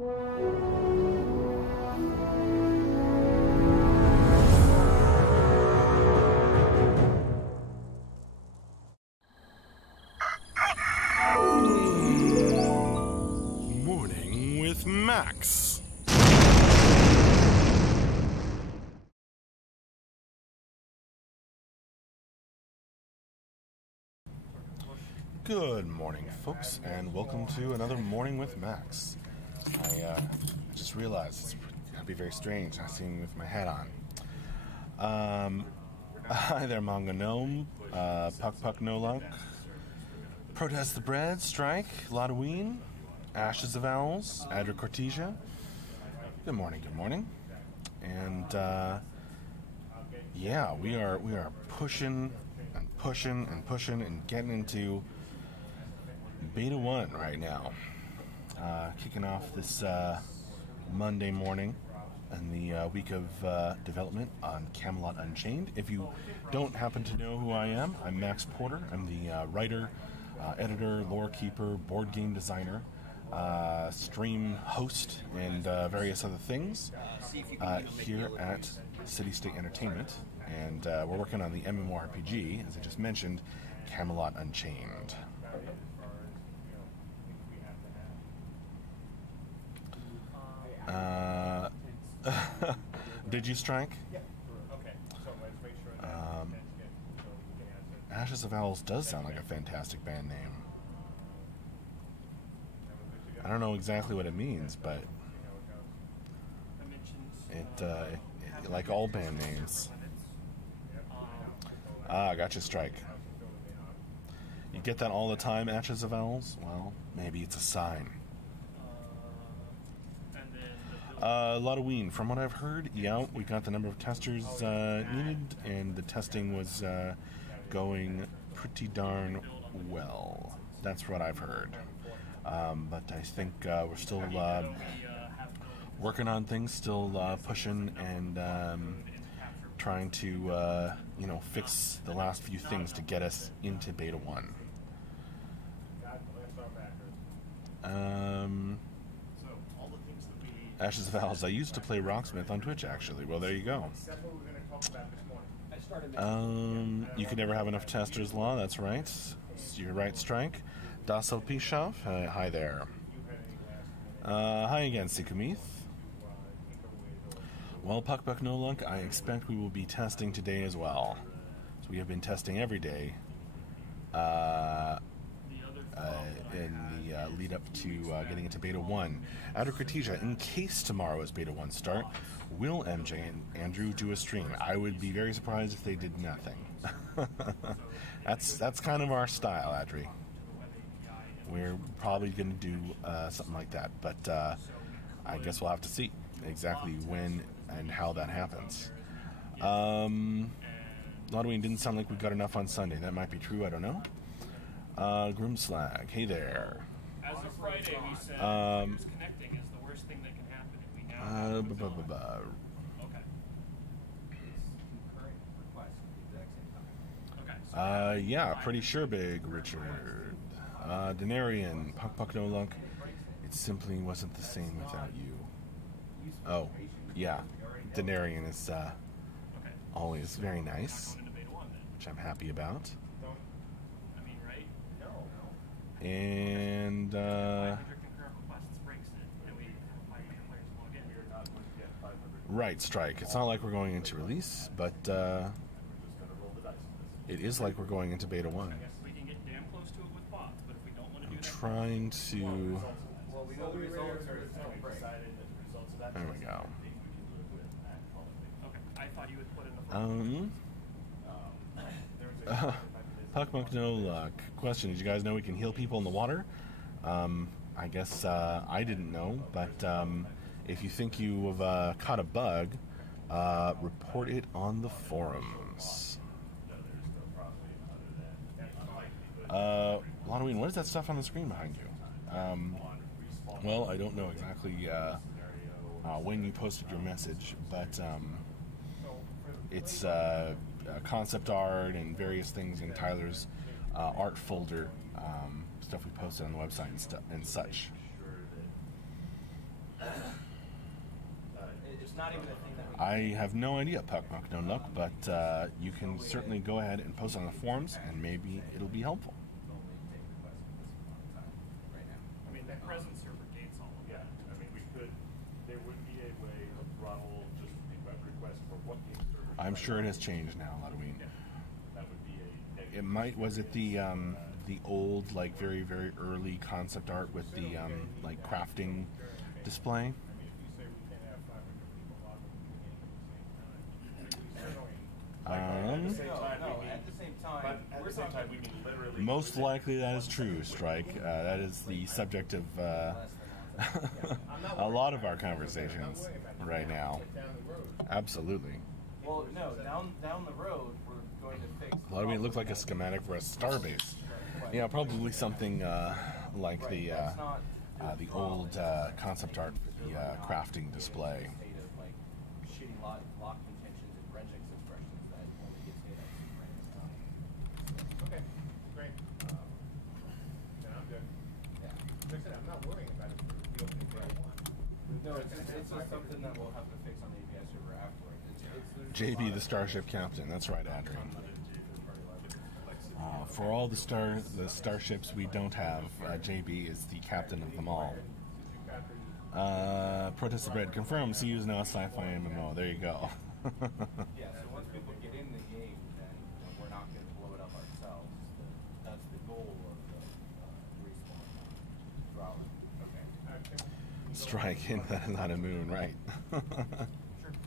Morning with Max. Good morning, folks, and welcome to another Morning with Max. I just realized it's going to be very strange not seeing me with my hat on. Hi there, Manga Gnome, Puck No Luck, Protest the Bread, Strike, Lotoween, Ashes of Owls, Adra Cortesia. Good morning. And yeah, we are pushing and getting into Beta 1 right now. Kicking off this Monday morning in the week of development on Camelot Unchained. If you don't happen to know who I am, I'm Max Porter. I'm the writer, editor, lore keeper, board game designer, stream host, and various other things here at City State Entertainment. And we're working on the MMORPG, as I just mentioned, Camelot Unchained. Did you strike? Ashes of Owls does sound like a fantastic band name. I don't know exactly what it means, but it like all band names. Gotcha, Strike. You get that all the time, Ashes of Owls? Well, maybe it's a sign. Lotoween, from what I've heard, yeah, we got the number of testers needed, and the testing was going pretty darn well. That's what I've heard. But I think we're still working on things, still pushing and trying to, fix the last few things to get us into Beta 1. Ashes of Owls. I used to play Rocksmith on Twitch, actually. Well, there you go. You can never have enough testers, Law. That's right. You're right, Strike. Docile Pishoff. Hi there. Hi again, Sikamith. Well, Puck No Luck, I expect we will be testing today as well. So we have been testing every day in the lead up to getting into Beta 1. Adra Cortesia, in case tomorrow is Beta 1 start, will MJ and Andrew do a stream? I would be very surprised if they did nothing. That's kind of our style, Adri. We're probably going to do something like that, but I guess we'll have to see exactly when and how that happens. Lotoween didn't sound like we got enough on Sunday. That might be true, I don't know. Grimslag, hey there. As of Friday, we said disconnecting is the worst thing that can happen if we now. Okay. Yeah, pretty sure, Big Richard. Denarian, Puck No Luck. It simply wasn't the same without you. Oh, yeah. Denarian is always very nice, which I'm happy about. And right, Strike. It's not like we're going into release, but it is like we're going into Beta 1. I'm trying to... There we go. Puck No Luck. Question, did you guys know we can heal people in the water? I guess I didn't know, but if you think you have caught a bug, report it on the forums. Lotoween, what is that stuff on the screen behind you? Well, I don't know exactly when you posted your message, but it's concept art and various things in Tyler's art folder, stuff we posted on the website and such. It's not even a thing that we I have no idea, Puckmuck No Luck, but you can certainly go ahead and post on the forums, and maybe it'll be helpful. I mean, that present server gates all of that. I mean, there would be a way to throttle just the web request for what game server. I'm sure it has changed now, Halloween. That would be a. It might, was it the old, like, very, very early concept art with the, like, crafting display? at the same time, we mean literally. Most likely that is true, Strike. That is the subject of a lot of our conversations right now. Absolutely. Well, no, down the road, we're going to fix. A lot of it looked like a schematic for a starbase. Yeah, probably something like the old concept art for the crafting display. Shitty lock contentions and regex expressions that only gets hit at Okay, great. Then I'm good. Yeah. Like I said, I'm not worrying about it for the opening day one. No, it's just something that we'll have to fix on the API server afterwards. JB, the starship captain. That's right, Adrian. For all the starships we don't have, JB is the captain of them all. Protest the Bread confirmed. CU is now a sci-fi MMO. There you go. Yeah, so once people get in the game, then we're not going to blow it up ourselves. That's the goal of the respawn. Growling. Okay. Strike in not a moon, right? Sure, do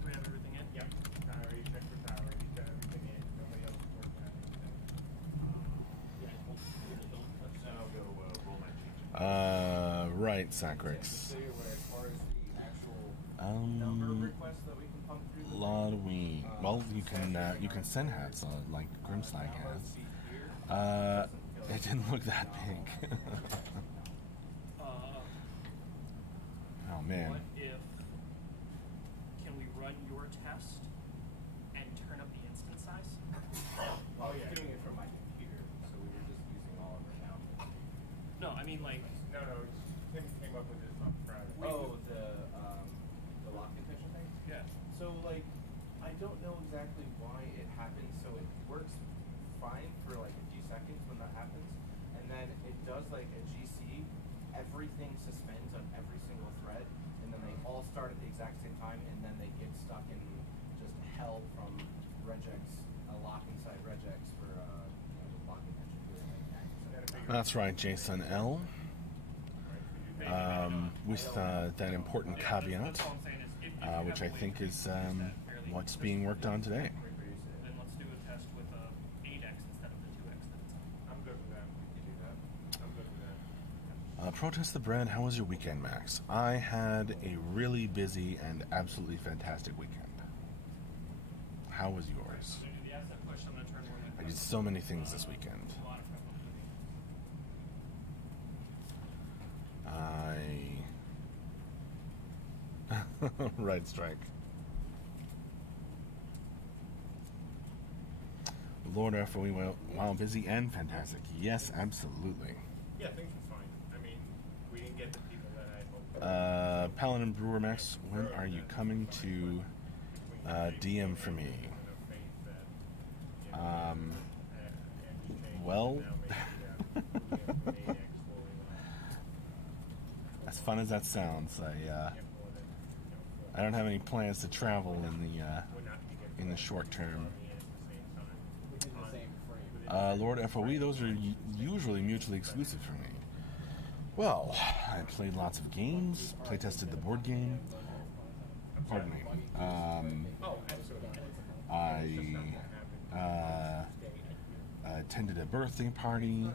we have everything in? Yep. Tower, you checked for tower, you got everything in. Nobody else is working on anything. Then I'll go roll my change. Right, Just Sacrix. so you're aware, as far as the actual number of requests that we can pump through. Halloween. Well, you can send hats like Grimslag has. It didn't look that big. Oh man. What if, can we run your test and turn up the instance size? I was doing it from my computer, so we were just using all of our now. No, I mean like, No, Tim came up with this on Friday. Oh, the lock contention thing? yeah. So, like, I don't know exactly why it happens. So it works fine for like a few seconds when that happens, and then it does like a GC. Everything suspends on every single thread, and then they all start at the exact same time, and then they get stuck in just hell from regex, a lock inside regex for lock contention. That's right, Jason L. With that important caveat, That's all I'm saying is, if you have which a I way think to is increase that fairly what's being worked on today. then let's do a test with a 8x instead of the 2x that it's on. I'm good with that. We can do that. I'm good with that. Protest the Bread, how was your weekend, Max? I had a really busy and absolutely fantastic weekend. How was yours? So do the asset push, I'm going to turn one I did so many things this weekend. a lot of prep on Right, Strike. Lord FOE, wow, busy and fantastic. Yes, absolutely. Yeah, things were fine. I mean, we didn't get the people that I hoped. Paladin Brewer Max, when are you coming to DM for me? Well, as fun as that sounds, I don't have any plans to travel in the short term. Lord FOE, those are usually mutually exclusive for me. Well, I played lots of games, play-tested the board game. Pardon me. I attended a birthday party,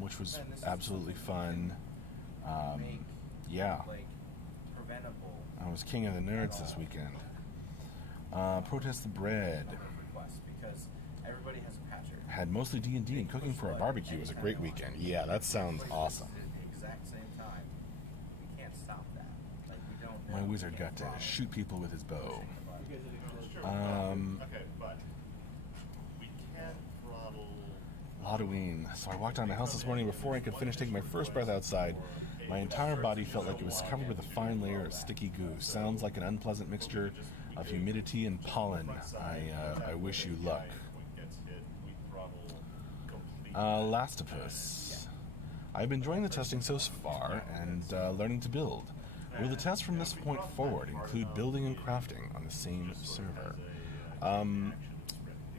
which was absolutely fun. Yeah, Preventable I was king of the nerds this weekend. Protest the Bread. requests because everybody has a patcher. Had mostly D&D and cooking for a barbecue was a great weekend. Yeah, that sounds awesome. At the exact same time, we can't stop that. Like we don't. My wizard got to shoot people with his bow. Okay, but we can throttle. Halloween. So I walked out of my house this morning before I could finish taking my first breath outside. My entire body felt like it was covered with a fine layer of sticky goo. Sounds like an unpleasant mixture of humidity and pollen. I wish you luck. Lastopus. I've been enjoying the testing so far and learning to build. Will the tests from this point forward include building and crafting on the same server?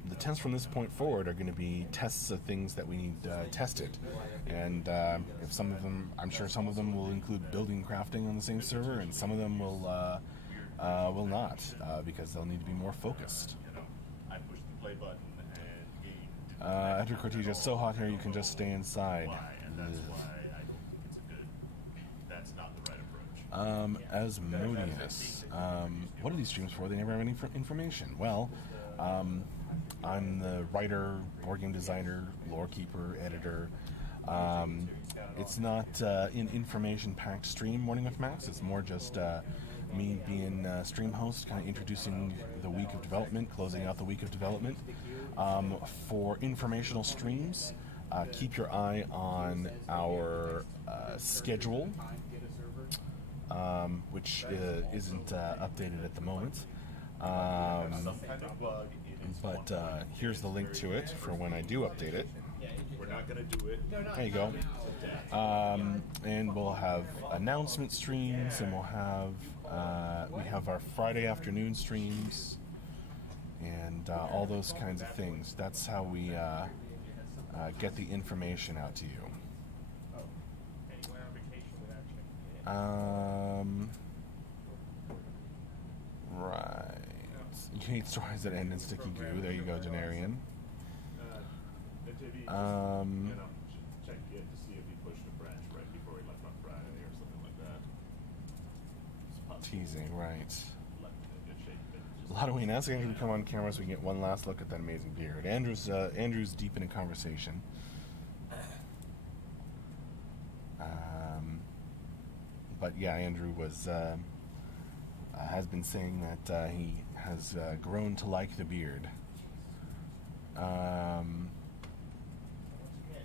The tests from this point forward are going to be tests of things that we need tested, and if some of them, I'm sure some of them will include building and crafting on the same server, and some of them will not, because they'll need to be more focused. I pushed the play button and gained. After Cortesia, it's so hot here you can just stay inside. And that's why I don't think it's a good. That's not the right approach. Asmodeus. What are these streams for? They never have any information. Well, I'm the writer, board game designer, lore keeper, editor. It's not an information-packed stream, Morning with Max. It's more just me being stream host, kind of introducing the week of development, closing out the week of development. For informational streams, keep your eye on our schedule, which isn't updated at the moment. But here's the link to it for when I do update it. We're not going to do it. There you go. And we'll have announcement streams, and we have our Friday afternoon streams, and all those kinds of things. That's how we get the information out to you. Right. You can eat stories that end in sticky goo. There you go, Denarian. Check it to see if he pushed a branch right before he left on Friday or something like that. Teasing, right. Halloween, ask Andrew to come on camera so we can get one last look at that amazing beard. Andrew's deep in a conversation. But yeah, Andrew has been saying that he has grown to like the beard.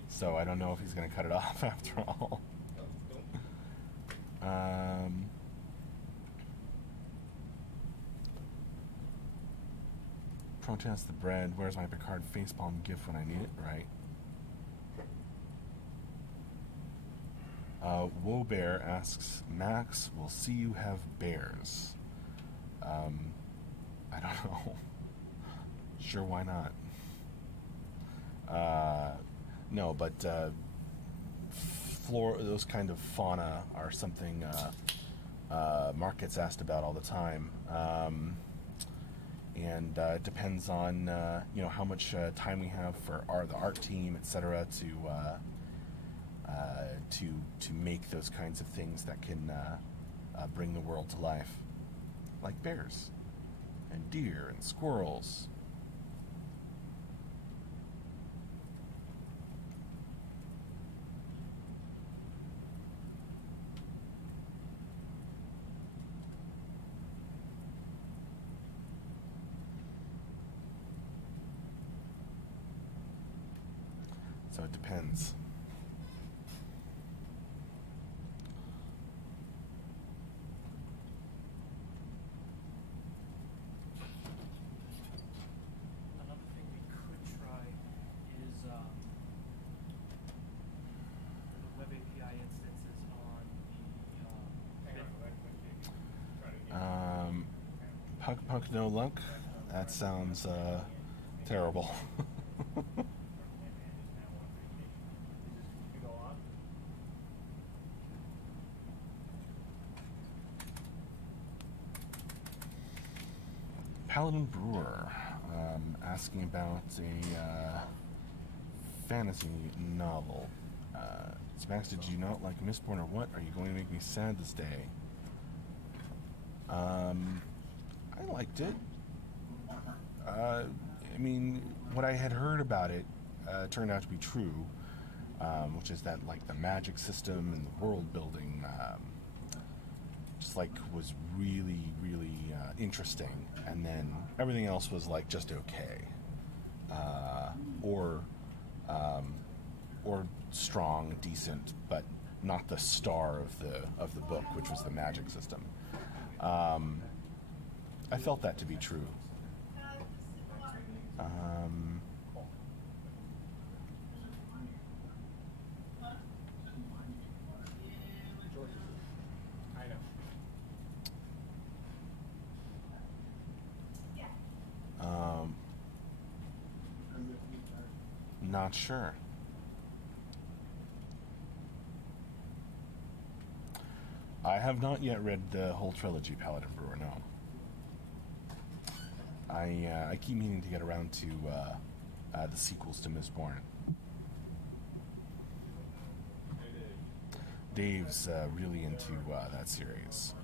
So I don't know if he's going to cut it off after all. Protest the bread. Where's my Picard facepalm gift when I need it? Right. Wobear asks, Max, we'll see you have bears. I don't know. Sure, why not? No, but those kind of fauna are something Mark gets asked about all the time. And it depends on how much time we have for the art team, etc., to make those kinds of things that can bring the world to life, like bears and deer and squirrels. So it depends. Another thing we could try is the web API instances on the Puck no luck. That sounds terrible. Paladin Brewer asking about a fantasy novel. Max, did you not like Mistborn or what? Are you going to make me sad this day? I liked it. I mean, what I had heard about it turned out to be true, which is that like the magic system and the world building just like was really, really interesting, and then everything else was like just okay, or strong, decent, but not the star of the book, which was the magic system. I felt that to be true. Not sure. I have not yet read the whole trilogy, Paladin Brewer, no. I keep meaning to get around to the sequels to Mistborn. Dave's really into that series.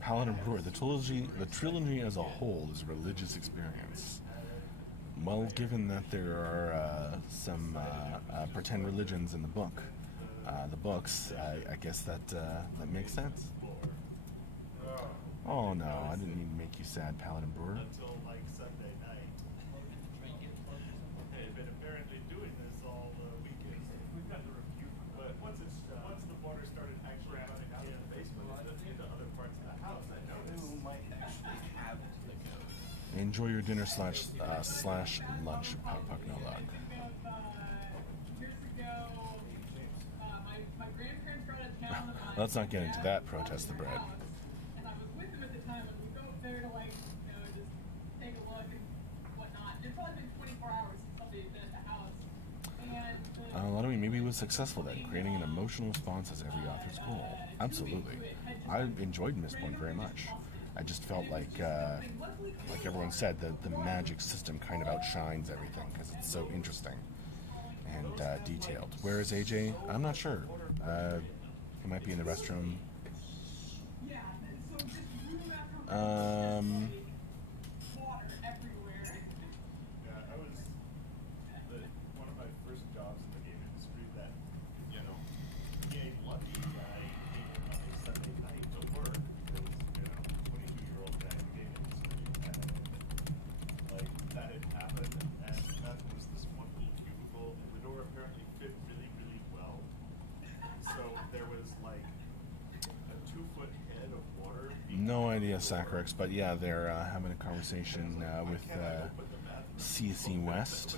Paladin Brewer, the trilogy as a whole is a religious experience. Well, given that there are some pretend religions in the books, I guess that makes sense. Oh no, I didn't mean to make you sad, Paladin Brewer. Until like Sunday night. They've been apparently doing this all weekend. We've got the review, but once the water started actually running out of the basement into other parts of the house, I noticed. Who might actually have to go. Enjoy your dinner slash lunch, Puck No Luck. Let's not get into that. Protest the bread. And I was with him at the time, and we go up there to just take a look and whatnot. It's probably been 24 hours since somebody had been at the house. And a lot of me maybe was successful then, creating an emotional response as every author's goal. Absolutely. I enjoyed Mistborn very much. I just felt like everyone said, the magic system kind of outshines everything because it's so interesting and detailed. Where is AJ? I'm not sure. He might be in the restroom. water everywhere. Yeah, I was one of my first jobs in the game industry that, getting lucky. I came in on a Sunday night to work because, 22-year-old guy in the game industry, and that had happened, and that was this one little cubicle, and the door apparently fit really, really well. So there was like a 2-foot head of water. No idea, Sacrex, but yeah, they're having a conversation with CSE West.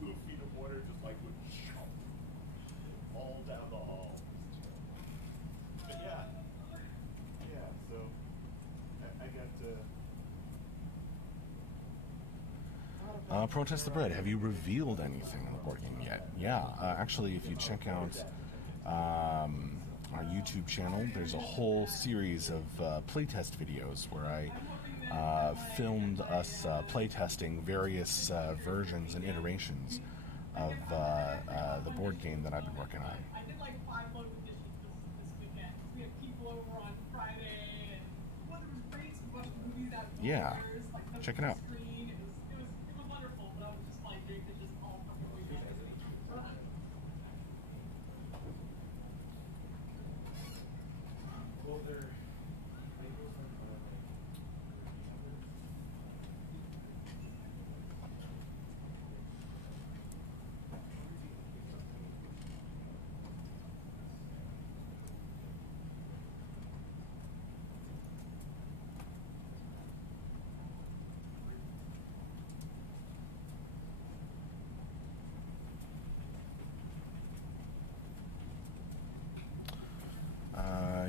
2 feet of water just would jump all down the hall. But yeah, so I got to... Protest the bread. Have you revealed anything on the board game yet? Yeah, actually, if you check out our YouTube channel, there's a whole series of playtest videos where I filmed us playtesting various versions and iterations of the board game that I've been working on. I did like 5 local dishes this weekend. We had people over on Friday, and the weather was great, so we watched movies out of Yeah, theaters, check it out. Screen. It was wonderful, but I was just like doing dishes all fucking weekend. Well, they're...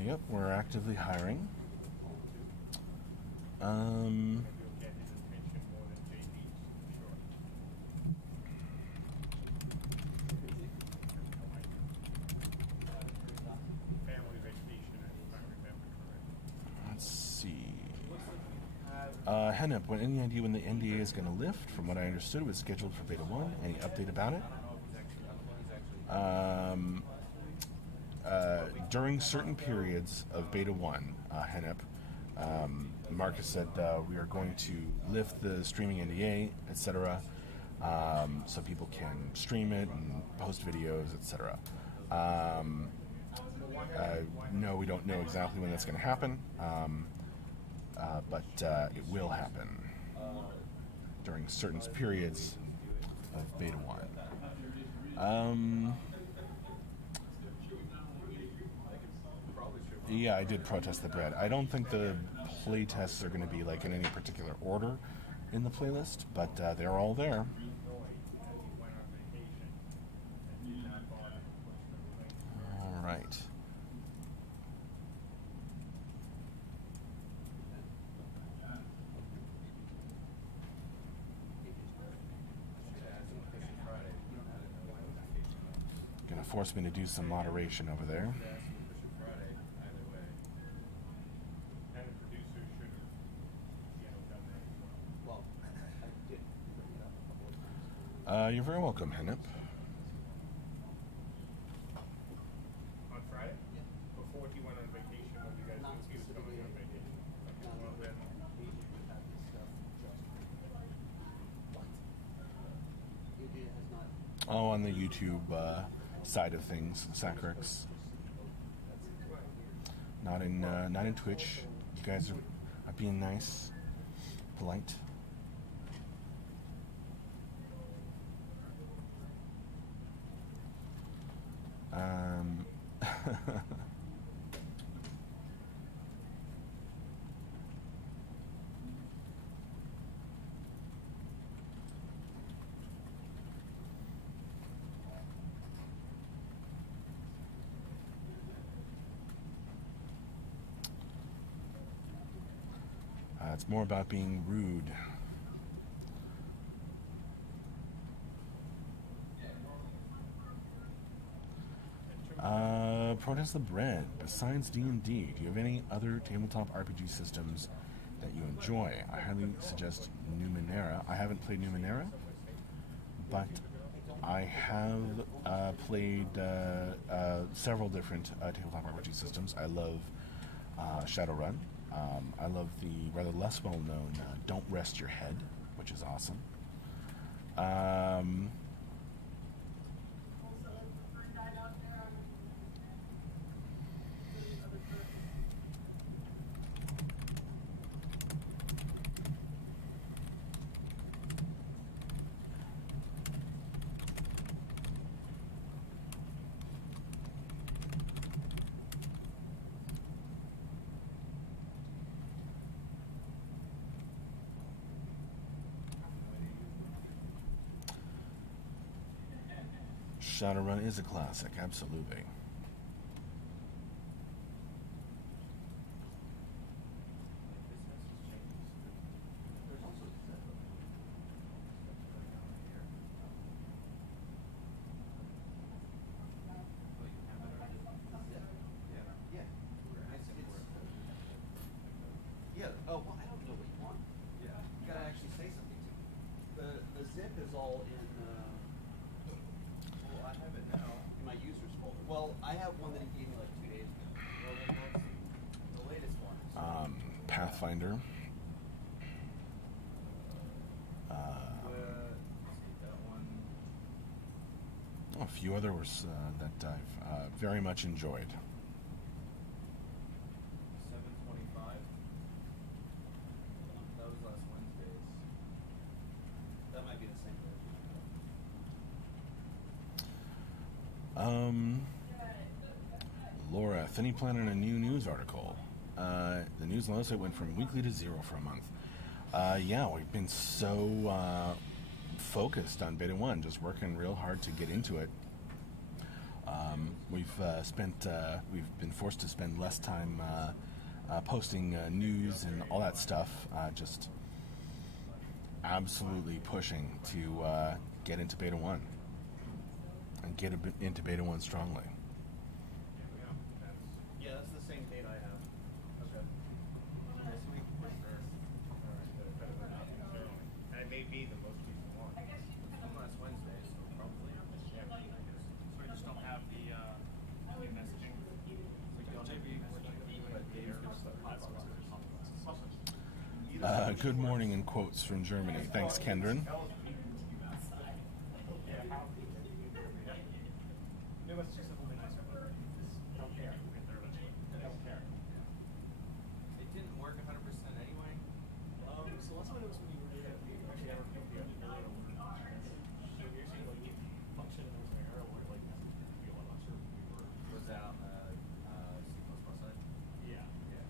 Yep, we're actively hiring. Hennep, any idea when the NDA is going to lift? From what I understood, it was scheduled for Beta 1. Any update about it? During certain periods of Beta 1, Hennep, Marcus said we are going to lift the streaming NDA, etc., so people can stream it and post videos, etc. No, we don't know exactly when that's going to happen, but it will happen during certain periods of Beta 1. Yeah, I did protest the bread. I don't think the play tests are going to be like in any particular order in the playlist, but they're all there. All right. Gonna force me to do some moderation over there. You're very welcome, Hennep. On Friday? Before he went on vacation, when you guys knew he was going on vacation. Okay, well then. Oh, on the YouTube side of things, Sacrex. Not in Twitch. You guys are being nice, polite. It's more about being rude. Protest the bread. Besides D&D, do you have any other tabletop RPG systems that you enjoy? I highly suggest Numenera. I haven't played Numenera, but I have played several different tabletop RPG systems. I love Shadowrun. I love the rather less well-known Don't Rest Your Head, which is awesome. Shadowrun is a classic, absolutely. Yeah. Oh, well, I don't know what you want. Yeah. You gotta actually say something to me. The zip is all in. Well, I have it now. In my users folder. Well, I have one that he gave me like 2 days ago. Well, then let's see. The latest one. Pathfinder. That one. A few others that I've very much enjoyed. 725. That was last Wednesday's. That might be the same version. Laura, Thinny planted a new news article. The news on the website went from weekly to 0 for a month. Yeah, we've been so focused on Beta 1, just working real hard to get into it. We've been forced to spend less time posting news and all that stuff, just absolutely pushing to get into Beta 1 and get into Beta 1 strongly. Yeah, that's the same date I have. Okay. This week. Sure. All right. Good morning in quotes from Germany. Thanks, Kendron. It was just a little bit nicer, but don't care. Don't care. It didn't work 100% anyway. So last time it was when you were actually ever picked the other so you're saying like you function and there was an error where like message didn't feel. I'm not sure if we were. Was that on the C++ side? Yeah.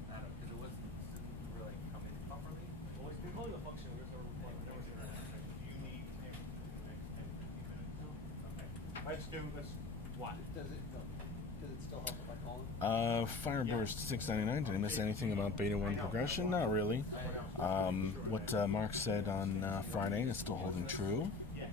I don't know, because it didn't really come in properly. Well, we're calling the function. We're sort of calling there was an error. You need to take the next 10 to 15 minutes. Okay. Let's do this. What? Does it still help if I call him? Fireburst 699. Did I miss anything about Beta 1 progression? Not really. What Mark said on Friday is still holding true. Yes.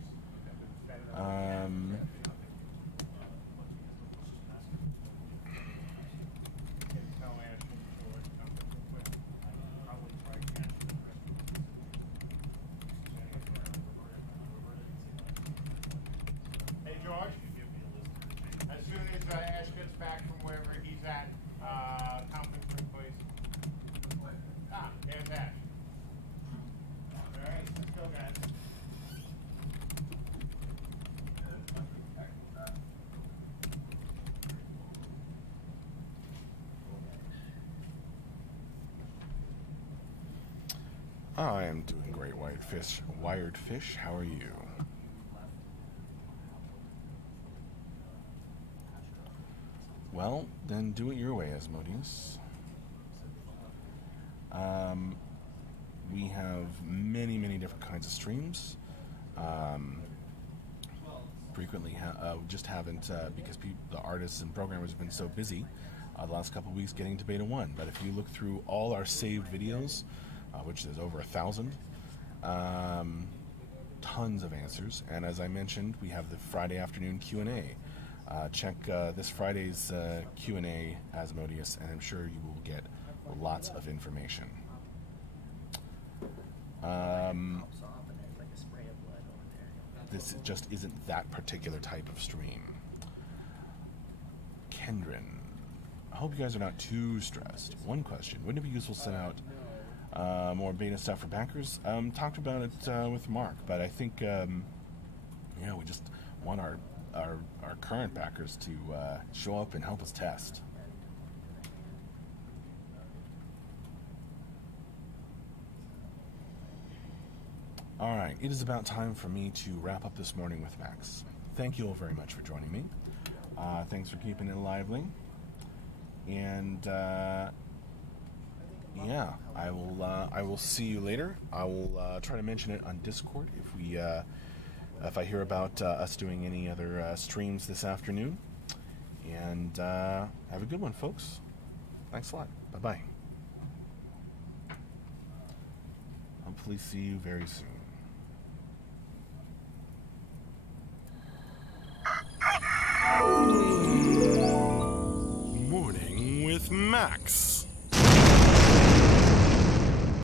Hey, George. As soon as Ash gets back from wherever he's at, conference room, please. Ah, there's Ash. All right, let's go, guys. I am doing great, Wired Fish. How are you? Well, then do it your way, Asmodeus. We have many, many different kinds of streams. Frequently, just haven't because the artists and programmers have been so busy the last couple of weeks getting to Beta 1. But if you look through all our saved videos, which is over 1,000, tons of answers. And as I mentioned, we have the Friday afternoon Q&A. Check this Friday's Q&A, Asmodeus, and I'm sure you will get lots of information. This just isn't that particular type of stream. Kendron, I hope you guys are not too stressed. One question, wouldn't it be useful to send out more beta stuff for backers? Talked about it with Mark, but I think we just want our current backers to show up and help us test. All right, it is about time for me to wrap up this morning with Max. Thank you all very much for joining me. Thanks for keeping it lively. And yeah, I will see you later. I will try to mention it on Discord if I hear about us doing any other streams this afternoon. And have a good one, folks. Thanks a lot. Bye-bye. Hopefully see you very soon. Morning with Max.